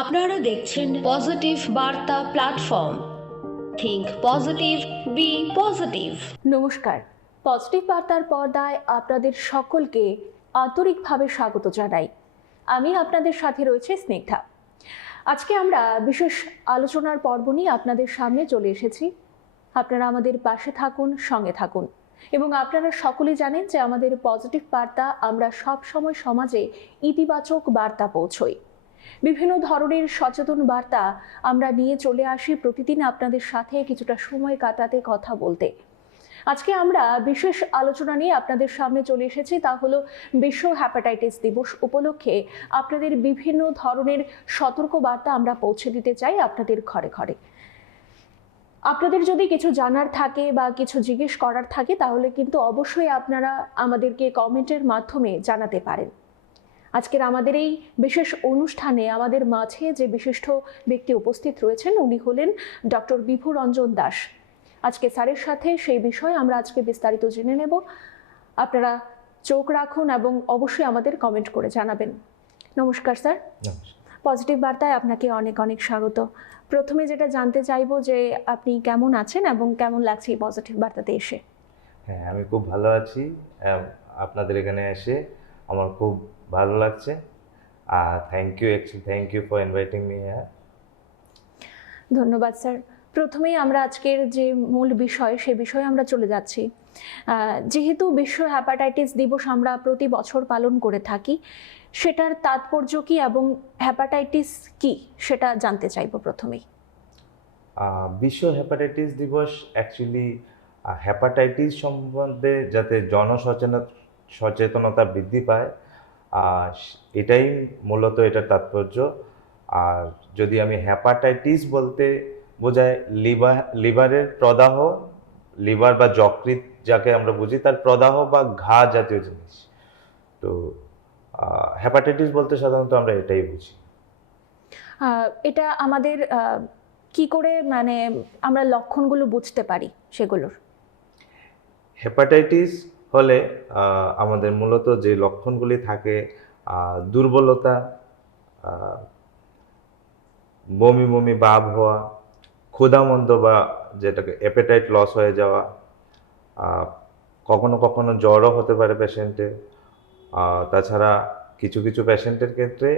আপনারা দেখছেন পজিটিভ বার্তা platform. Think positive, be positive. নমস্কার, পজিটিভ বার্তার পর্দায় আপনাদের সকলকে আন্তরিকভাবে স্বাগত জানাই। আমি আপনাদের সাথে রয়েছে স্নিগ্ধা। আজকে আমরা বিশেষ আলোচনার পর্ব নিয়ে আপনাদের সামনে চলে এসেছি। আপনারা আমাদের পাশে থাকুন, সঙ্গে থাকুন। এবং আপনারা সকলেই জানেন যে আমাদের পজিটিভ বার্তা আমরা সব সময় সমাজে ইতিবাচক বার্তা পৌঁছই। বিভিন্ন ধরনের সচেতন বার্তা আমরা নিয়ে চলে আসি প্রতিদিন আপনাদের সাথে কিছুটা সময় কাটাতে, কথা বলতে। আজকে আমরা বিশেষ আলোচনা নিয়ে আপনাদের সামনে চলে এসেছি, তা হলো বিশ্ব হ্যাপাটাইটিস দিবস উপলক্ষে আপনাদের বিভিন্ন ধরনের সতর্ক বার্তা আমরা পৌঁছে দিতে চাই আপনাদের ঘরে ঘরে। আপনাদের যদি কিছু জানার থাকে বা কিছু জিজ্ঞেস করার থাকে তাহলে কিন্তু অবশ্যই আপনারা আমাদেরকে কমেন্টের মাধ্যমে জানাতে পারেন। আজকের আমাদের এই বিশেষ অনুষ্ঠানে আমাদের মাঝে যে বিশিষ্ট ব্যক্তি উপস্থিত রয়েছেন উনি হলেন ডক্টর বিভু রঞ্জন দাস। আজকে স্যারের সাথে সেই বিষয়ে আমরা আজকে বিস্তারিত জেনে নেব। আপনারা চোখ রাখুন এবং অবশ্যই আমাদের কমেন্ট করে জানাবেন। নমস্কার স্যার। পজিটিভ বার্তায় আপনাকে অনেক অনেক স্বাগত। প্রথমে যেটা জানতে চাইবো যে আপনি কেমন আছেন এবং কেমন লাগছে এই পজিটিভ বার্তাতে এসে? হ্যাঁ, আমি খুব ভালো আছি। আপনাদের এখানে এসে আমার খুব ভালো লাগছে। Thank you for inviting me here. ধন্যবাদ স্যার। প্রথমেই আমরা আজকের যে মূল বিষয় সে বিষয়ে আমরা চলে যাচ্ছি। যেহেতু বিশ্ব হ্যাপাটাইটিস দিবস আমরা প্রতি বছর পালন করে থাকি, সেটার তাৎপর্য কি এবং হ্যাপাটাইটিস কি সেটা জানতে চাইব প্রথমেই। বিশ্ব হ্যাপাটাইটিস দিবস অ্যাকচুয়ালি হ্যাপাটাইটিস সম্বন্ধে যাতে সচেতনতা বৃদ্ধি পায়, এটাই মূলত এটার তাৎপর্য। আর যদি আমি হ্যাপাটাইটিস বলতে বোঝায় লিভারের প্রদাহ, লিভার বা যকৃৎ যাকে আমরা বুঝি তার প্রদাহ বা ঘা জাতীয় জিনিস। তো হ্যাপাটাইটিস বলতে সাধারণত আমরা এটাই বুঝি। এটা আমাদের কি করে মানে আমরা লক্ষণগুলো বুঝতে পারি সেগুলোর? হেপাটাইটিস হলে আমাদের মূলত যে লক্ষণগুলি থাকে, দুর্বলতা, বমি বমি ভাব হওয়া, ক্ষুধামন্দ বা যেটাকে অ্যাপেটাইট লস হয়ে যাওয়া, কখনো কখনো জ্বরও হতে পারে পেশেন্টের। তাছাড়া কিছু কিছু পেশেন্টের ক্ষেত্রে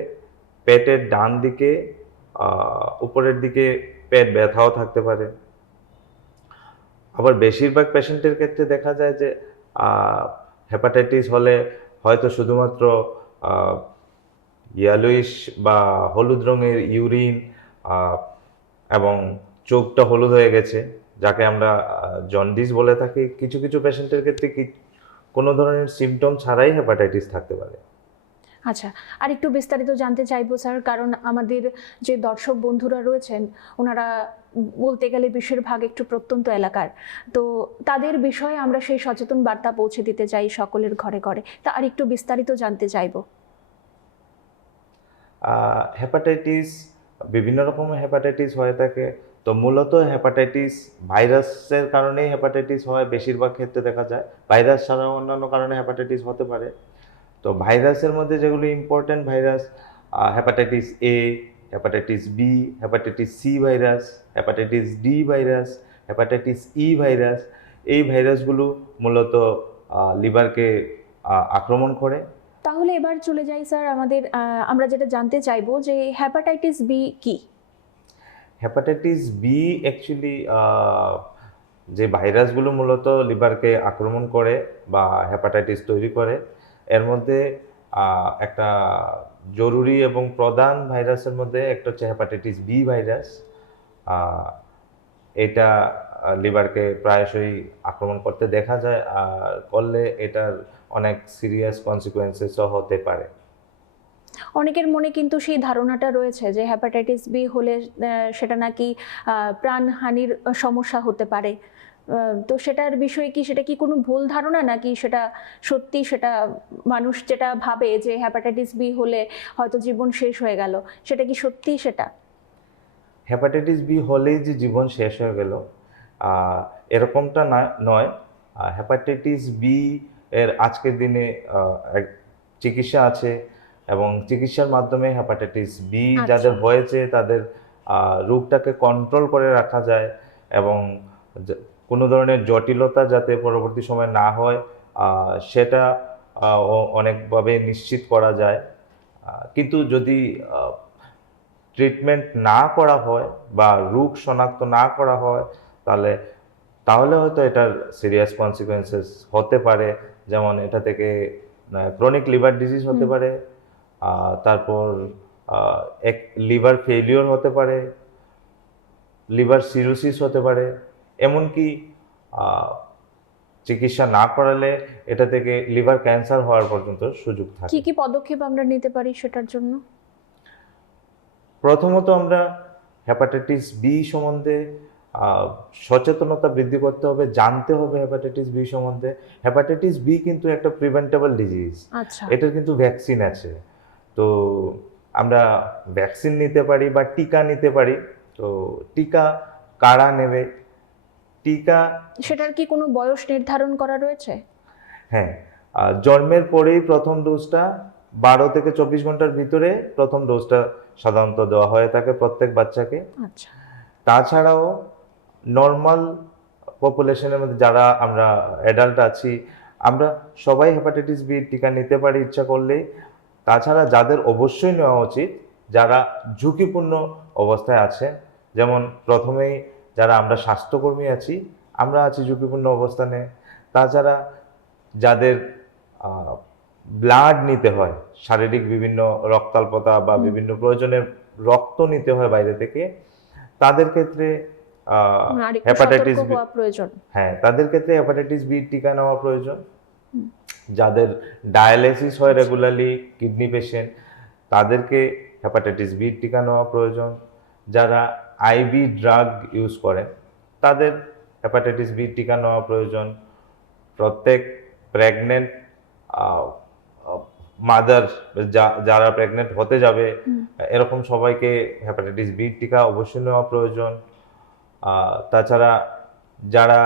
পেটের ডান দিকে উপরের দিকে পেট ব্যথাও থাকতে পারে। আবার বেশিরভাগ পেশেন্টের ক্ষেত্রে দেখা যায় যে হেপাটাইটিস হলে হয়তো শুধুমাত্র ইয়েলোইশ বা হলুদ রঙের ইউরিন এবং চোখটা হলুদ হয়ে গেছে, যাকে আমরা জন্ডিস বলে থাকি। কিছু কিছু পেশেন্টের ক্ষেত্রে কোনো ধরনের সিমটম ছাড়াই হেপাটাইটিস থাকতে পারে। আচ্ছা, আর একটু বিস্তারিত জানতে চাইবো স্যার, কারণ আমাদের যে দর্শক বন্ধুরা রয়েছেন ওনারা বলতে গেলে বেশিরভাগ একটু প্রত্যন্ত এলাকার, তো তাদের বিষয়ে আমরা সেই সচেতন বার্তা পৌঁছে দিতে চাই সকলের ঘরে ঘরে। তা আর একটু বিস্তারিত জানতে চাইবো। হেপাটাইটিস বিভিন্ন রকমের হেপাটাইটিস হয়ে থাকে। তো মূলত হেপাটাইটিস ভাইরাসের কারণেই হেপাটাইটিস হয় বেশিরভাগ ক্ষেত্রে দেখা যায়। ভাইরাস ছাড়াও অন্যান্য কারণে হেপাটাইটিস হতে পারে। তো ভাইরাসের মধ্যে যেগুলো important virus, hepatitis A, hepatitis B, hepatitis C virus, hepatitis D virus, hepatitis E virus, এই ভাইরাসগুলো মূলত লিভারকে আক্রমণ করে। তাহলে এবার চলে যাই স্যার আমাদের আমরা যেটা জানতে চাইবো যে হ্যাপাটাইটিস বি কি? হেপাটাইটিস বি অ্যাকচুয়ালি যে ভাইরাসগুলো মূলত লিভারকে আক্রমণ করে বা হেপাটাইটিস তৈরি করে, এর মধ্যে একটা জরুরি এবং প্রধান ভাইরাসের মধ্যে একটা হচ্ছে হেপাটাইটিস বি ভাইরাস। এটা লিভারকে প্রায়শই আক্রমণ করতে দেখা যায়, আর করলে এটার অনেক সিরিয়াস কনসিকুয়েন্সেসও হতে পারে। অনেকের মনে কিন্তু সেই ধারণাটা রয়েছে যে হ্যাপাটাইটিস বি হলে সেটা নাকি প্রাণহানির সমস্যা হতে পারে। তো সেটার বিষয়ে কি সেটা কি কোনো ভুল ধারণা, নাকি সেটা সত্যি, সেটা মানুষ যেটা ভাবে যে হ্যাপাটাইটিস বি হলে হয়তো জীবন শেষ হয়ে গেল, সেটা কি সত্যি সেটা? হেপাটাইটিস বি হলেই যে জীবন শেষ হয়ে গেল এরকমটা নয়। হেপাটাইটিস বি এর আজকের দিনে চিকিৎসা আছে। এবং চিকিৎসার মাধ্যমে হেপাটাইটিস বি আচ্ছা। যাদের হয়েছে তাদের রোগটাকে কন্ট্রোল করে রাখা যায় এবং কোনো ধরনের জটিলতা যাতে পরবর্তী সময় না হয় সেটা অনেকভাবে নিশ্চিত করা যায়। কিন্তু যদি ট্রিটমেন্ট না করা হয় বা রোগ শনাক্ত না করা হয় তাহলে তাহলে হয়তো এটার সিরিয়াস কনসিকুয়েন্সেস হতে পারে, যেমন এটা থেকে ক্রনিক লিভার ডিজিজ হতে পারে, তারপর এক লিভার ফেলিওর হতে পারে, লিভার সিরোসিস হতে পারে, এমনকি চিকিৎসা না করালে এটা থেকে লিভার ক্যান্সার হওয়ার পর্যন্ত সুযোগ থাকে। কি কি পদক্ষেপ আমরা নিতে পারি সেটার জন্য? প্রথমত আমরা হেপাটাইটিস বি সম্বন্ধে সচেতনতা বৃদ্ধি করতে হবে, জানতে হবে হেপাটাইটিস বি সম্বন্ধে। হেপাটাইটিস বি কিন্তু একটা প্রিভেন্টেবল ডিজিজ, আচ্ছা। এটার কিন্তু ভ্যাকসিন আছে। তো আমরা ভ্যাকসিন নিতে পারি বা টিকা নিতে পারি। তো টিকা কারা নেবে? টিকা সেটার কি কোনো বয়স নির্ধারণ করা রয়েছে? হ্যাঁ, জন্মের পরেই প্রথম ডোজটা 12 থেকে 24 ঘন্টার ভিতরে প্রথম ডোজটা সাধারণত দেওয়া হয়ে থাকে প্রত্যেক বাচ্চাকে। আচ্ছা। তাছাড়াও নর্মাল পপুলেশনের মধ্যে যারা আমরা অ্যাডাল্ট আছি আমরা সবাই হেপাটাইটিস বি টিকা নিতে পারি ইচ্ছা করলেই। তাছাড়া যাদের অবশ্যই নেওয়া উচিত, যারা ঝুঁকিপূর্ণ অবস্থায় আছে, যেমন প্রথমেই যারা আমরা স্বাস্থ্যকর্মী আছি আমরা আছি ঝুঁকিপূর্ণ অবস্থানে। তাছাড়া যাদের ব্লাড নিতে হয়, শারীরিক বিভিন্ন রক্তাল্পতা বা বিভিন্ন প্রয়োজনের রক্ত নিতে হয় বাইরে থেকে, তাদের ক্ষেত্রে আরেকটু হেপাটাইটিস সতর্ক বি, হওয়া প্রয়োজন। হ্যাঁ তাদের ক্ষেত্রে হেপাটাইটিস বি টিকা নেওয়া প্রয়োজন। যাদের ডায়ালাইসিস হয় রেগুলারলি, কিডনি পেশেন্ট, তাদেরকে হেপাটাইটিস বি টিকা নেওয়া প্রয়োজন। যারা আইভি ড্রাগ ইউজ করেন তাদের হেপাটাইটিস বি টিকা নেওয়া প্রয়োজন। প্রত্যেক প্রেগনেন্ট মাদার যারা প্রেগনেন্ট হতে যাবে এরকম সবাইকে হেপাটাইটিস বি টিকা অবশ্যই নেওয়া প্রয়োজন। তাছাড়া যারা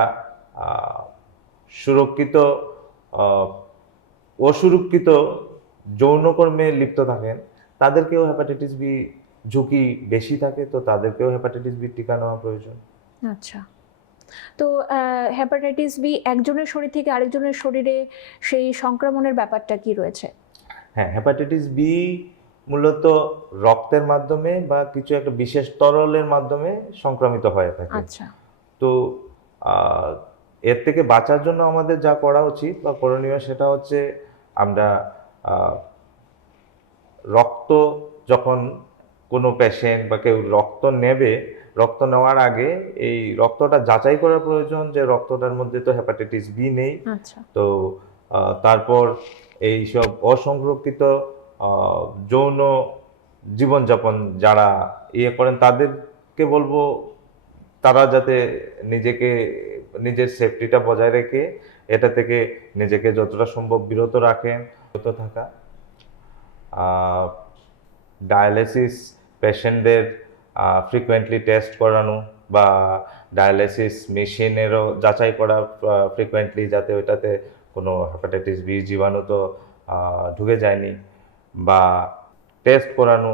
সুরক্ষিত অসুরক্ষিত যৌনকর্মে লিপ্ত থাকেন তাদেরকেও হেপাটাইটিস বি ঝুঁকি বেশি থাকে, তো তাদেরকেও হেপাটাইটিস বি টিকা নেওয়া প্রয়োজন। আচ্ছা। তো হেপাটাইটিস বি একজনের শরীর থেকে আরেকজনের শরীরে সেই সংক্রমণের ব্যাপারটা কি রয়েছে? হ্যাঁ, হেপাটাইটিস বি মূলত রক্তের মাধ্যমে বা কিছু একটা বিশেষ তরলের মাধ্যমে সংক্রমিত হয়ে থাকে। আচ্ছা। তো এর থেকে বাঁচার জন্য আমাদের যা করা উচিত বা করণীয় সেটা হচ্ছে আমরা রক্ত যখন কোনো পেশেন্ট বা কেউ রক্ত নেবে, রক্ত নেওয়ার আগে এই রক্তটা যাচাই করা প্রয়োজন যে রক্তটার মধ্যে তো হেপাটাইটিস বি নেই। আচ্ছা। তো তারপর এই সব অসংরক্ষিত যৌন জীবনযাপন যারা করেন তাদেরকে বলবো তারা যাতে নিজের সেফটিটা বজায় রেখে এটা থেকে নিজেকে যতটা সম্ভব বিরত রাখেন। বিরত থাকা, ডায়ালাইসিস পেশেন্টদের ফ্রিকোয়েন্টলি টেস্ট করানো বা ডায়ালাইসিস মেশিনেরও যাচাই করা ফ্রিকোয়েন্টলি, যাতে ওইটাতে কোনো হেপাটাইটিস বি জীবাণু তো ঢুকে যায়নি, বা টেস্ট করানো।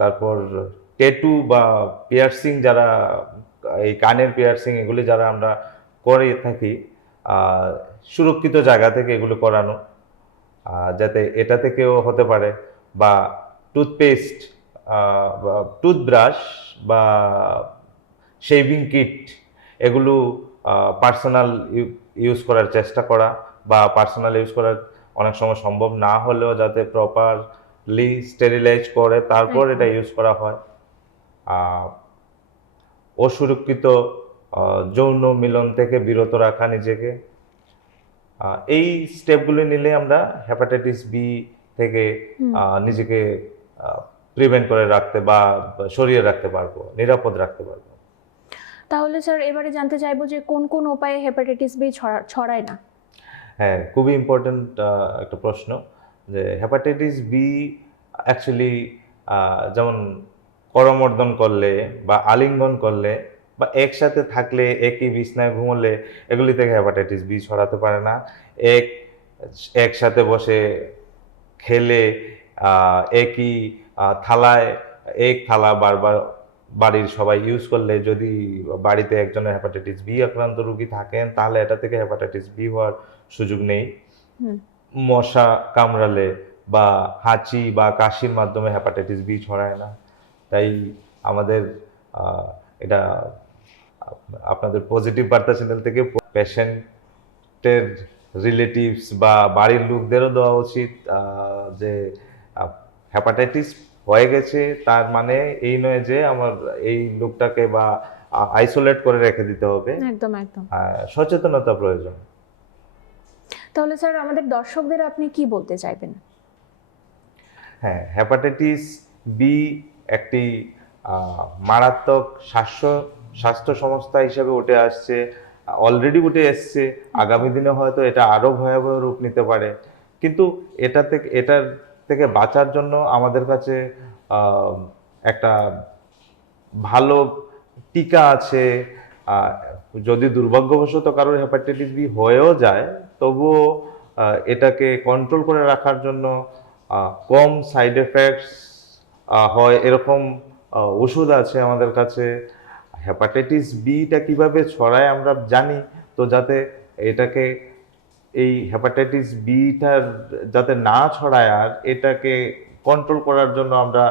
তারপর ট্যাটু বা পিয়ার্সিং, যারা এই কানের পিয়ার্সিং এগুলি যারা আমরা করে থাকি সুরক্ষিত জায়গা থেকে এগুলো করানো, যাতে এটা থেকেও হতে পারে। বা টুথপেস্ট বা টুথব্রাশ বা শেভিং কিট এগুলো পার্সোনাল ইউজ করার চেষ্টা করা, বা পার্সোনাল ইউজ করার অনেক সময় সম্ভব না হলেও যাতে প্রপারলি স্টেরিলাইজ করে তারপর এটা ইউজ করা হয়। অসুরক্ষিত যৌন মিলন থেকে বিরত রাখা নিজেকে। এই স্টেপগুলো নিলে আমরা হেপাটাইটিস বি থেকে নিজেকে প্রিভেন্ট করে রাখতে বা সরিয়ে রাখতে পারবো, নিরাপদ রাখতে পারবো। তাহলে স্যার এবারে জানতে চাইবো যে কোন কোন উপায়ে হেপাটাইটিস বি ছড়ায় না? হ্যাঁ, খুবই ইম্পর্টেন্ট একটা প্রশ্ন, যে হেপাটাইটিস বি অ্যাকচুয়ালি যেমন করমর্দন করলে বা আলিঙ্গন করলে বা একসাথে থাকলে, একই বিছনায় ঘুমোলে এগুলি থেকে হেপাটাইটিস বি ছড়াতে পারে না। একসাথে বসে খেলে একই থালায় এক থালা বারবার বাড়ির সবাই ইউজ করলে যদি বাড়িতে একজনের হেপাটাইটিস বি আক্রান্ত রোগী থাকেন তাহলে এটা থেকে হেপাটাইটিস বি হওয়ার সুযোগ নেই। হুম। মশা কামড়ালে বা হাঁচি বা কাশির মাধ্যমে হেপাটাইটিস বি ছড়ায় না। তাই আমাদের এটা আপনাদের পজিটিভ বার্তা চ্যানেল থেকে পেশেন্টের রিলেটিভস বা বাড়ির লোকদেরও দেওয়া উচিত যে হেপাটাইটিস হয়ে গেছে তার মানে এই নয় যে আমার এই লোকটাকে বা আইসোলেট করে রেখে দিতে হবে। একদম একদম। সচেতনতা প্রয়োজন। তাহলে স্যার আমাদের দর্শকদের আপনি কি বলতে চাইবেন? হ্যাঁ, হেপাটাইটিস বি একটি মারাত্মক স্বাস্থ্য সংস্থা হিসেবে উঠে আসছে, অলরেডি উঠে এসছে, আগামী দিনে হয়তো এটা আরো ভয়াবহ রূপ নিতে পারে। কিন্তু এটার থেকে বাঁচার জন্য আমাদের কাছে একটা ভালো টিকা আছে। যদি দুর্ভাগ্যবশত কারোর হেপাটাইটিস বি হয়েও যায় তবুও এটাকে কন্ট্রোল করে রাখার জন্য কম সাইড এফেক্টস হয় এরকম ওষুধ আছে আমাদের কাছে। হেপাটাইটিস বিটা কিভাবে ছড়ায় আমরা জানি, তো যাতে এটাকে এই হেপাটাইটিস বিটার যাতে না ছড়ায় আর এটাকে কন্ট্রোল করার জন্য আমরা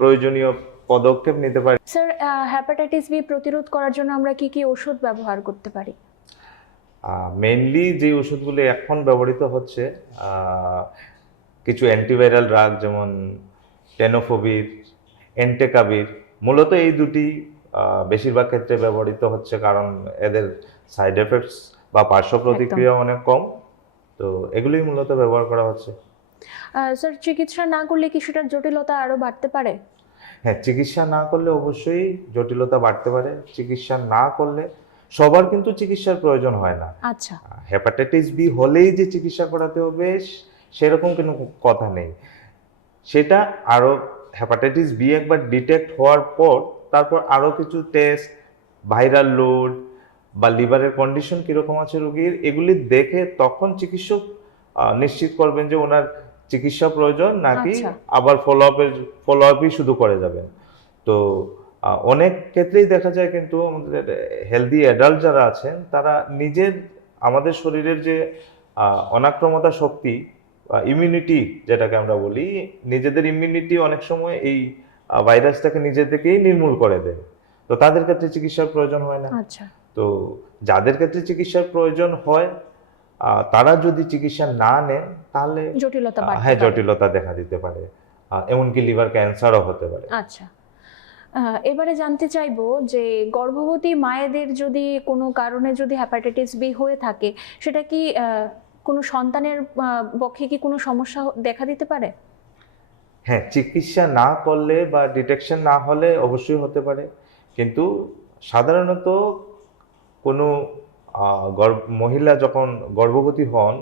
প্রয়োজনীয় পদক্ষেপ নিতে পারি। স্যার হেপাটাইটিস বি প্রতিরোধ করার জন্য আমরা কি কি ওষুধ ব্যবহার করতে পারি? মেইনলি যে ওষুধগুলো এখন ব্যবহৃত হচ্ছে কিছু অ্যান্টিভাইরাল ড্রাগ যেমন টেনোফোবির, এন্টেকাবির, মূলত এই দুটি বেশিরভাগ ক্ষেত্রে ব্যবহৃত হচ্ছে কারণ এদের সাইড এফেক্টস বা পার্শ্ব প্রতিক্রিয়া অনেক কম, তো এগুলোই মূলত ব্যবহার করা হচ্ছে। স্যার চিকিৎসা না করলে কি সেটার জটিলতা আরো বাড়তে পারে? হ্যাঁ, চিকিৎসা না করলে অবশ্যই জটিলতা বাড়তে পারে। চিকিৎসা না করলে সবার কিন্তু চিকিৎসার প্রয়োজন হয় না। আচ্ছা। হেপাটাইটিস বি হলেই যে চিকিৎসা করাতে হবে সেরকম কোনো কথা নেই। সেটা আরো হেপাটাইটিস বি একবার ডিটেক্ট হওয়ার পর তারপর আরো কিছু টেস্ট, ভাইরাল লোড বা লিভারের কন্ডিশন কিরকম আছে রোগীর, এগুলি দেখে তখন চিকিৎসক নিশ্চিত করবেন যে ওনার চিকিৎসা প্রয়োজন নাকি আবার ফলো আপই শুধু করে যাবেন। তো অনেক ক্ষেত্রেই দেখা যায় কিন্তু আমাদের হেলদি অ্যাডাল্ট যারা আছেন তারা আমাদের শরীরের যে অনাক্রমতা শক্তি, ইমিউনিটি যেটাকে আমরা বলি, নিজেদের ইমিউনিটি অনেক সময় এই ভাইরাসটাকে নিজে থেকেই নির্মূল করে দেয়, তো তাদের ক্ষেত্রে চিকিৎসার প্রয়োজন হয় না। আচ্ছা। তো যাদের ক্ষেত্রে চিকিৎসার প্রয়োজন হয় তারা যদি চিকিৎসা না নেন তাহলে জটিলতা দেখা দিতে পারে, এমনকি লিভার ক্যান্সারও হতে পারে। আচ্ছা, এবারে জানতে চাইবো যে গর্ভবতী মায়েদের যদি কোনো কারণে যদি হেপাটাইটিস বি হয়ে থাকে সেটা কি কোনো সন্তানের পক্ষে কি কোনো সমস্যা দেখা দিতে পারে? হ্যাঁ, চিকিৎসা না করলে বা ডিটেকশন না হলে অবশ্যই হতে পারে, কিন্তু সাধারণত কোনো মহিলা যখন গর্ভবতী হন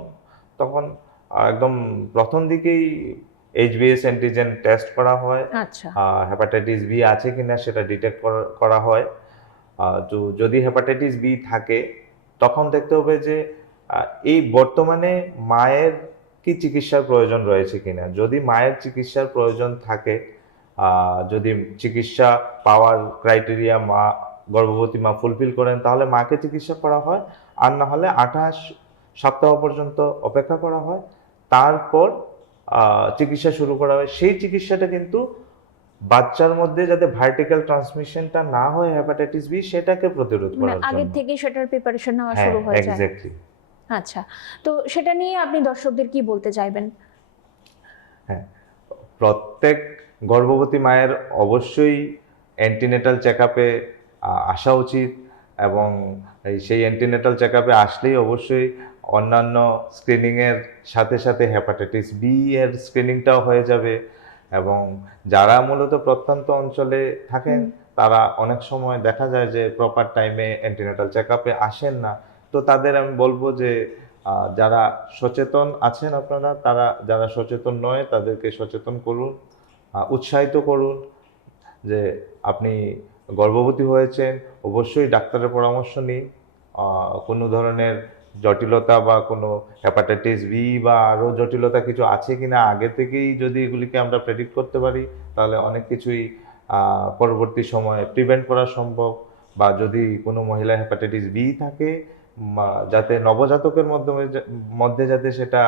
তখন একদম প্রথম দিকেই এইচবিএস অ্যান্টিজেন টেস্ট করা হয়। আচ্ছা। হেপাটাইটিস বি আছে কিনা সেটা ডিটেক্ট করা হয়। তো যদি হেপাটাইটিস বি থাকে তখন দেখতে হবে যে এই বর্তমানে মায়ের কি চিকিৎসার প্রয়োজন রয়েছে কিনা। যদি মায়ের চিকিৎসার প্রয়োজন থাকে, যদি চিকিৎসা পাওয়ার ক্রাইটেরিয়া গর্ভবতী মা ফুলফিল করেন তাহলে মাকে চিকিৎসা করা হয়, আর না হলে 28 সপ্তাহ পর্যন্ত অপেক্ষা করা হয়, তারপর চিকিৎসা শুরু করা হয়। সেই চিকিৎসাটা কিন্তু বাচ্চার মধ্যে যাতে ভার্টিক্যাল ট্রান্সমিশনটা না হয় হেপাটাইটিস বি সেটাকে প্রতিরোধ করার জন্য আগে থেকে সেটার প্রিপারেশন নেওয়া শুরু হয়ে যায়। এক্স্যাক্টলি। আচ্ছা, তো সেটা নিয়ে আপনি দর্শকদের কি বলতে চাইবেন? হ্যাঁ, প্রত্যেক গর্ভবতী মায়ের অবশ্যই অ্যান্টিনেটাল চেকআপে আসা উচিত, এবং সেই অ্যান্টিনেটাল চেকআপে আসলেই অবশ্যই অন্যান্য স্ক্রিনিংয়ের সাথে সাথে হেপাটাইটিস বি এর স্ক্রিনিংটাও হয়ে যাবে। এবং যারা মূলত প্রত্যন্ত অঞ্চলে থাকেন তারা অনেক সময় দেখা যায় যে প্রপার টাইমে অ্যান্টিনেটাল চেকআপে আসেন না, তো তাদের আমি বলবো যে যারা সচেতন আছেন আপনারা, যারা সচেতন নয় তাদেরকে সচেতন করুন, উৎসাহিত করুন যে আপনি গর্ভবতী হয়েছেন, অবশ্যই ডাক্তারের পরামর্শ নিন। কোনো ধরনের জটিলতা বা কোনো হেপাটাইটিস বি বা আরও জটিলতা কিছু আছে কিনা আগে থেকেই যদি এগুলিকে আমরা প্রেডিক্ট করতে পারি, তাহলে অনেক কিছুই পরবর্তী সময়ে প্রিভেন্ট করা সম্ভব। বা যদি কোনো মহিলা হেপাটাইটিস বি থাকে, যাতে নবজাতকের মধ্যে যাতে সেটা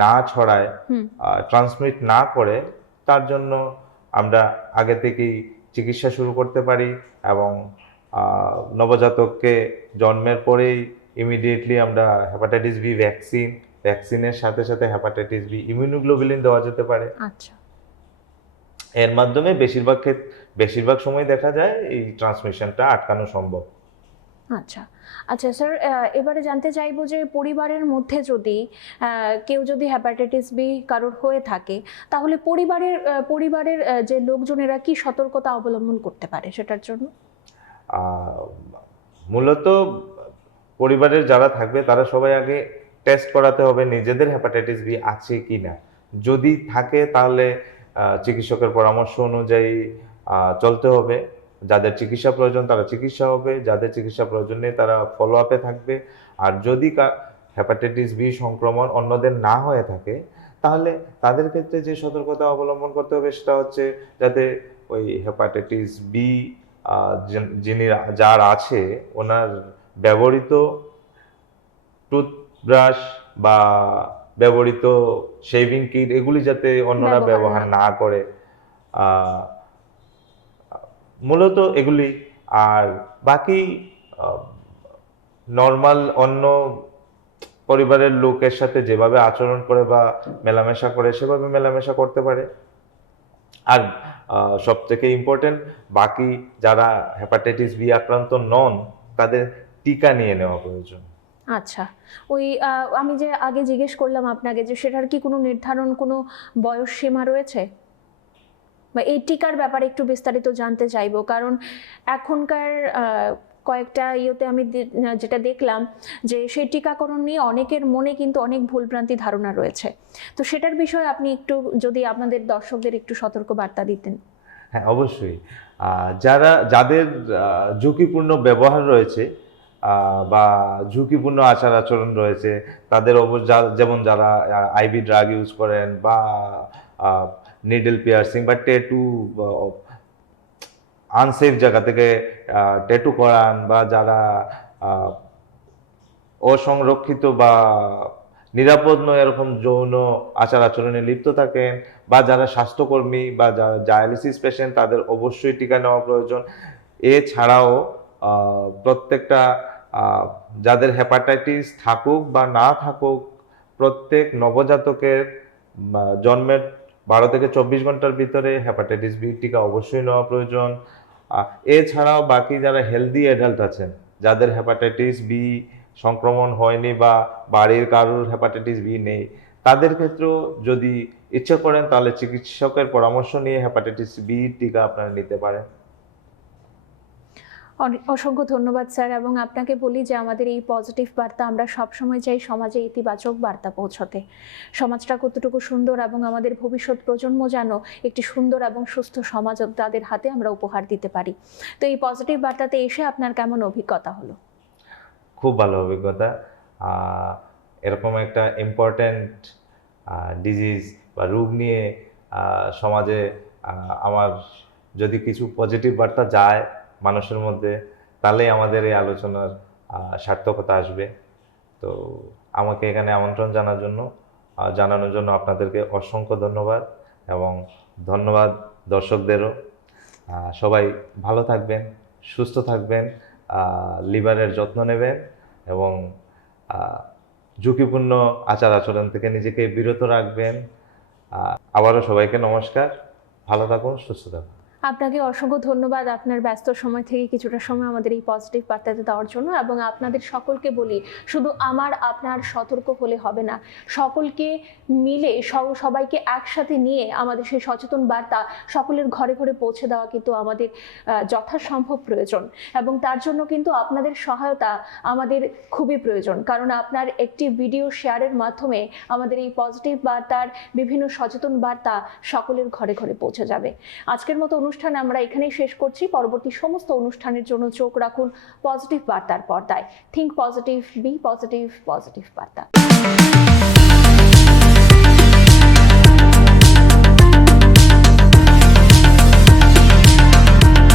না ছড়ায়, ট্রান্সমিট না করে, তার জন্য আমরা আগে থেকেই চিকিৎসা শুরু করতে পারি। এবং নবজাতককে জন্মের পরেই ইমিডিয়েটলি আমরা হেপাটাইটিস বি ভ্যাকসিনের সাথে সাথে হেপাটাইটিস বি ইমিউনোগ্লোবুলিন দেওয়া যেতে পারে। আচ্ছা, এর মাধ্যমে বেশিরভাগ সময় দেখা যায় এই ট্রান্সমিশনটা আটকানো সম্ভব। আচ্ছা আচ্ছা স্যার, এবারে জানতে চাইবো যে পরিবারের মধ্যে যদি কেউ যদি হেপাটাইটিস বি কারোর হয়ে থাকে, তাহলে পরিবারের যে লোকজনেরা কি সতর্কতা অবলম্বন করতে পারে সেটার জন্য? মূলত পরিবারের যারা থাকবে তারা সবাই আগে টেস্ট করাতে হবে নিজেদের হেপাটাইটিস বি আছে কি না। যদি থাকে তাহলে চিকিৎসকের পরামর্শ অনুযায়ী চলতে হবে। যাদের চিকিৎসা প্রয়োজন তারা চিকিৎসা হবে, যাদের চিকিৎসা প্রয়োজন নেই তারা ফলো আপে থাকবে। আর যদি হেপাটাইটিস বি সংক্রমণ অন্যদের না হয়ে থাকে, তাহলে তাদের ক্ষেত্রে যে সতর্কতা অবলম্বন করতে হবে সেটা হচ্ছে যাতে ওই হেপাটাইটিস বি যার আছে ওনার ব্যবহৃত টুথব্রাশ বা ব্যবহৃত শেভিং কিট এগুলি যাতে অন্যরা ব্যবহার না করে, মূলত এগুলি। আর বাকি নর্মাল অন্য পরিবারের লোকের সাথে যেভাবে আচরণ করে বা মেলামেশা করে সেভাবে মেলামেশা করতে পারে। আর সব থেকে ইম্পর্টেন্ট, বাকি যারা হেপাটাইটিস বি আক্রান্ত নন তাদের টিকা নিয়ে নেওয়া প্রয়োজন। আচ্ছা, ওই আমি যে আগে জিজ্ঞেস করলাম আপনাকে যে সেটার কি কোনো নির্ধারণ, কোনো বয়স সীমা রয়েছে, বা এই টিকার ব্যাপারে একটু বিস্তারিত জানতে চাইবো। কারণ এখনকার কয়েকটা ইয়েতে আমি যেটা দেখলাম যে সেই টিকাকরণ নিয়ে অনেকের মনে কিন্তু অনেক ভুলভ্রান্তি ধারণা রয়েছে। তো সেটার বিষয়ে আপনি একটু যদি আপনাদের দর্শকদের একটু সতর্ক বার্তা দিতেন। হ্যাঁ, অবশ্যই। যাদের ঝুঁকিপূর্ণ ব্যবহার রয়েছে বা ঝুঁকিপূর্ণ আচার আচরণ রয়েছে, তাদের যেমন যারা আইভি ড্রাগ ইউজ করেন বা নিডল পিয়ার্সিং বা ট্যাটু আনসেফ জায়গা থেকে ট্যাটু করান, বা যারা অসংরক্ষিত বা নিরাপদ নয় এরকম যৌন আচার আচরণে লিপ্ত থাকেন, বা যারা স্বাস্থ্যকর্মী বা যারা ডায়ালিসিস পেশেন্ট, তাদের অবশ্যই টিকা নেওয়া প্রয়োজন। এছাড়াও প্রত্যেকটা যাদের হেপাটাইটিস থাকুক বা না থাকুক, প্রত্যেক নবজাতকের জন্মের 12 থেকে 24 ঘন্টার ভিতরে হেপাটাইটিস বি টিকা অবশ্যই নেওয়া প্রয়োজন। এছাড়াও বাকি যারা হেলদি অ্যাডাল্ট আছেন, যাদের হেপাটাইটিস বি সংক্রমণ হয়নি বা বাড়ির কারোর হেপাটাইটিস বি নেই, তাদের ক্ষেত্রেও যদি ইচ্ছে করেন তাহলে চিকিৎসকের পরামর্শ নিয়ে হেপাটাইটিস বি টিকা আপনারা নিতে পারেন। অসংখ্য ধন্যবাদ স্যার। এবং আপনাকে বলি যে আমাদের এই পজিটিভ বার্তা আমরা সবসময় চাই সমাজে ইতিবাচক বার্তা পৌঁছতে। সমাজটা কতটুকু সুন্দর এবং আমাদের ভবিষ্যৎ প্রজন্ম যেন একটি সুন্দর এবং সুস্থ সমাজ তাদের হাতে আমরা উপহার দিতে পারি। তো এই পজিটিভ বার্তাতে এসে আপনার কেমন অভিজ্ঞতা হলো? খুব ভালো অভিজ্ঞতা। এরকম একটা ইম্পর্ট্যান্ট ডিজিজ বা রোগ নিয়ে সমাজে আমার যদি কিছু পজিটিভ বার্তা যায় মানুষের মধ্যে, তাহলেই আমাদের এই আলোচনার সার্থকতা আসবে। তো আমাকে এখানে আমন্ত্রণ জানানোর জন্য আপনাদেরকে অসংখ্য ধন্যবাদ, এবং ধন্যবাদ দর্শকদেরও। সবাই ভালো থাকবেন, সুস্থ থাকবেন, লিভারের যত্ন নেবেন, এবং ঝুঁকিপূর্ণ আচার আচরণ থেকে নিজেকে বিরত রাখবেন। আবারও সবাইকে নমস্কার, ভালো থাকুন, সুস্থ থাকুন। আপনাকে অসংখ্য ধন্যবাদ আপনার ব্যস্ত সময় থেকে কিছুটা সময় আমাদের এই পজিটিভ বার্তাতে দেওয়ার জন্য। এবং আপনাদের সকলকে বলি, শুধু আপনার সতর্ক হলে হবে না, সকলকে মিলে সবাইকে একসাথে নিয়ে আমাদের সেই সচেতন বার্তা সকলের ঘরে ঘরে পৌঁছে দেওয়া কিন্তু আমাদের যথাসম্ভব প্রয়োজন। এবং তার জন্য কিন্তু আপনাদের সহায়তা আমাদের খুবই প্রয়োজন, কারণ আপনার একটি ভিডিও শেয়ারের মাধ্যমে আমাদের এই পজিটিভ বার্তার বিভিন্ন সচেতন বার্তা সকলের ঘরে ঘরে পৌঁছে যাবে। আজকের মতো অনুষ্ঠান অনুষ্ঠান আমরা এখানেই শেষ করছি। পরবর্তী সমস্ত অনুষ্ঠানের জন্য চোখ রাখুন পজিটিভ বার্তার পর্দায়। Think positive, be positive, positive বার্তা।